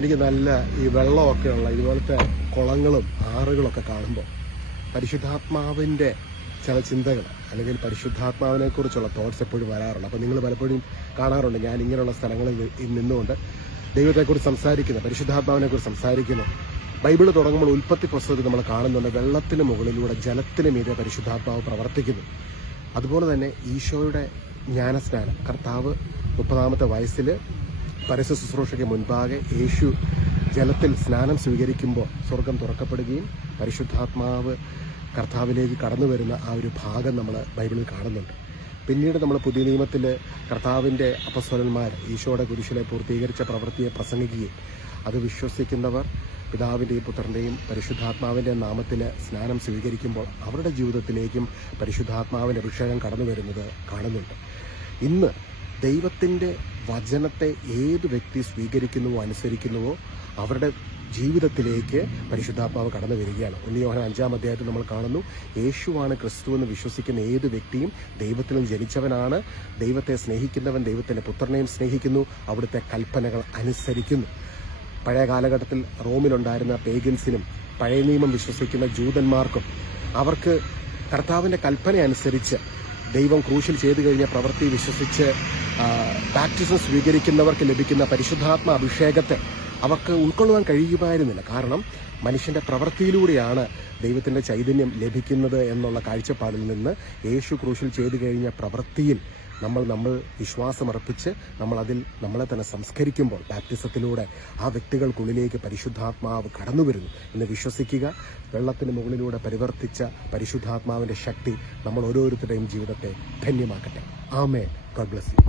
എനിക്ക് നല്ല ഈ വെള്ളമൊക്കെയുള്ള ഇതുപോലത്തെ കുളങ്ങളും ആറുകളൊക്കെ കാണുമ്പോൾ പരിശുദ്ധാത്മാവിൻ്റെ ചില ചിന്തകൾ അല്ലെങ്കിൽ പരിശുദ്ധാത്മാവിനെ കുറിച്ചുള്ള തോട്ട്സ് എപ്പോഴും വരാറുണ്ട് അപ്പോൾ നിങ്ങൾ പലപ്പോഴും കാണാറുണ്ട് ഞാൻ ഇങ്ങനെയുള്ള സ്ഥലങ്ങളിൽ നിന്നുകൊണ്ട് ദൈവത്തെക്കുറിച്ച് സംസാരിക്കുന്നു പരിശുദ്ധാത്മാവിനെക്കുറിച്ച് സംസാരിക്കുന്നു ബൈബിൾ തുടങ്ങുമ്പോൾ ഉൽപ്പത്തി പുസ്തകത്തിൽ നമ്മൾ കാണുന്നുണ്ട് വെള്ളത്തിന് മുകളിലൂടെ ജലത്തിന് മീതെ പരിശുദ്ധാത്മാവ് പ്രവർത്തിക്കുന്നു അതുപോലെ തന്നെ ഈശോയുടെ ജ്ഞാനസ്നാനം കർത്താവ് മുപ്പതാമത്തെ വയസ്സിൽ പരസ്യ ശുശ്രൂഷയ്ക്ക് മുൻപാകെ യേശു ജലത്തിൽ സ്നാനം സ്വീകരിക്കുമ്പോൾ സ്വർഗം തുറക്കപ്പെടുകയും പരിശുദ്ധാത്മാവ് കർത്താവിലേക്ക് കടന്നു വരുന്ന ആ ഒരു ഭാഗം നമ്മൾ ബൈബിളിൽ കാണുന്നുണ്ട് പിന്നീട് നമ്മൾ പുതിയ നിയമത്തിൽ കർത്താവിൻ്റെ അപസ്വരന്മാർ ഈശോയുടെ കുരിശിലെ പൂർത്തീകരിച്ച പ്രവൃത്തിയെ പ്രസംഗിക്കുകയും അത് വിശ്വസിക്കുന്നവർ പിതാവിൻ്റെയും പുത്രൻ്റെയും പരിശുദ്ധാത്മാവിൻ്റെ നാമത്തിൽ സ്നാനം സ്വീകരിക്കുമ്പോൾ അവരുടെ ജീവിതത്തിലേക്കും പരിശുദ്ധാത്മാവിൻ്റെ അഭിഷേകം കടന്നു വരുന്നത് കാണുന്നുണ്ട് ഇന്ന് ദൈവത്തിൻ്റെ വചനത്തെ ഏത് വ്യക്തി സ്വീകരിക്കുന്നുവോ അനുസരിക്കുന്നുവോ അവരുടെ ജീവിതത്തിലേക്ക് പരിശുദ്ധാത്മാവ് കടന്നു വരികയാണ് ഉണ്ണിയോഹൻ അഞ്ചാം അധ്യായത്തിൽ നമ്മൾ കാണുന്നു യേശുവാണ് ക്രിസ്തു എന്ന് വിശ്വസിക്കുന്ന ഏത് വ്യക്തിയും ദൈവത്തിൽ ജനിച്ചവനാണ് ദൈവത്തെ സ്നേഹിക്കുന്നവൻ ദൈവത്തിൻ്റെ പുത്രനെയും സ്നേഹിക്കുന്നു അവിടുത്തെ കൽപ്പനകൾ അനുസരിക്കുന്നു പഴയ കാലഘട്ടത്തിൽ റോമിലുണ്ടായിരുന്ന പേഗൻസിനും പഴയ നിയമം വിശ്വസിക്കുന്ന ജൂതന്മാർക്കും അവർക്ക് കർത്താവിൻ്റെ കൽപ്പന അനുസരിച്ച് ദൈവം ക്രൂശിൽ ചെയ്തു കഴിഞ്ഞ പ്രവൃത്തി വിശ്വസിച്ച് പ്രാക്ടീസ് സ്വീകരിക്കുന്നവർക്ക് ലഭിക്കുന്ന പരിശുദ്ധാത്മ അഭിഷേകത്തെ അവർക്ക് ഉൾക്കൊള്ളുവാൻ കഴിയുമായിരുന്നില്ല കാരണം മനുഷ്യൻ്റെ പ്രവൃത്തിയിലൂടെയാണ് ദൈവത്തിൻ്റെ ചൈതന്യം ലഭിക്കുന്നത് എന്നുള്ള കാഴ്ചപ്പാടിൽ നിന്ന് യേശു ക്രൂശിൽ ചെയ്തു കഴിഞ്ഞ പ്രവൃത്തിയിൽ നമ്മൾ നമ്മൾ വിശ്വാസമർപ്പിച്ച് നമ്മൾ അതിൽ നമ്മളെ തന്നെ സംസ്കരിക്കുമ്പോൾ ബാപ്റ്റിസത്തിലൂടെ ആ വ്യക്തികൾക്കുള്ളിലേക്ക് പരിശുദ്ധാത്മാവ് കടന്നു വരുന്നു എന്ന് വിശ്വസിക്കുക വെള്ളത്തിന് മുകളിലൂടെ പരിവർത്തിച്ച പരിശുദ്ധാത്മാവിൻ്റെ ശക്തി നമ്മൾ ഓരോരുത്തരുടെയും ജീവിതത്തെ ധന്യമാക്കട്ടെ ആമേ ഗോഡ് ബ്ലസ് യു